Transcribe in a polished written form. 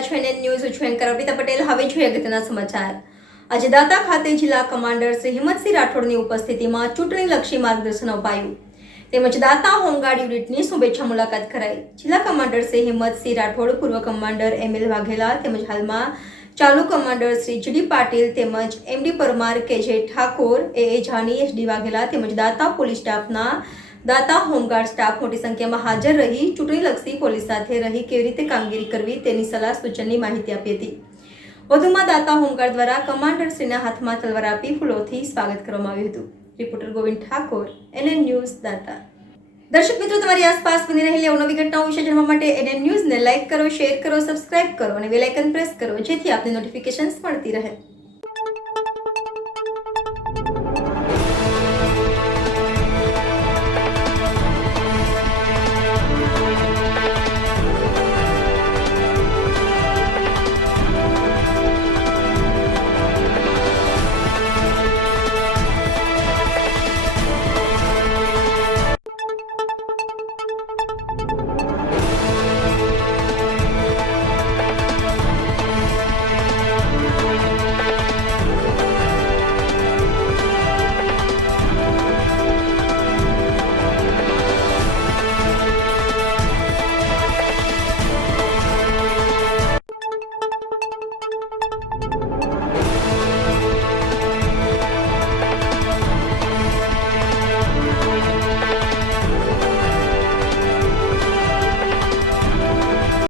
રહ્યા છો NN news છું એન્કર અર્પિતા પટેલ। હવે જોઈએ અગત્યના સમાચાર। આજે દાતા ખાતે જિલ્લા કમાન્ડર શ્રી હિંમતસિંહ રાઠોડની ઉપસ્થિતિમાં ચૂંટણીલક્ષી માર્ગદર્શન અપાયું તેમજ દાતા હોમગાર્ડ યુનિટની શુભેચ્છા મુલાકાત કરાઈ। જિલ્લા કમાન્ડર શ્રી હિંમતસિંહ રાઠોડ, પૂર્વ કમાન્ડર એમએલ વાઘેલા તેમજ હાલમાં ચાલુ કમાન્ડર શ્રી જીડી પાટીલ તેમજ એમડી પરમાર, કેજે ઠાકોર, એએ જાની, એસડી વાઘેલા તેમજ દાતા પોલીસ સ્ટાફના દાતા હોમગાર્ડ સ્ટાફ મોટી સંખ્યામાં હાજર રહી ચૂંટણીલક્ષી પોલીસ સાથે રહી કેવી રીતે કામગીરી કરવી તેની સલાહ સૂચનની માહિતી આપી હતી। વધુમાં દાતા હોમગાર્ડ દ્વારા કમાન્ડરશ્રીના હાથમાં તલવાર આપી ફૂલોથી સ્વાગત કરવામાં આવ્યું હતું। Reporter Govind Thakor, NN news, દાતા। દર્શક મિત્રો, તમારી આસપાસ બની રહેલી અવનવી ઘટનાઓ વિશે જાણવા માટે એનએન ન્યૂઝને લાઇક કરો, શેર કરો, સબસ્ક્રાઇબ કરો અને બેલ આઇકન પ્રેસ કરો, જેથી આપને નોટિફિકેશન્સ મળતી રહે।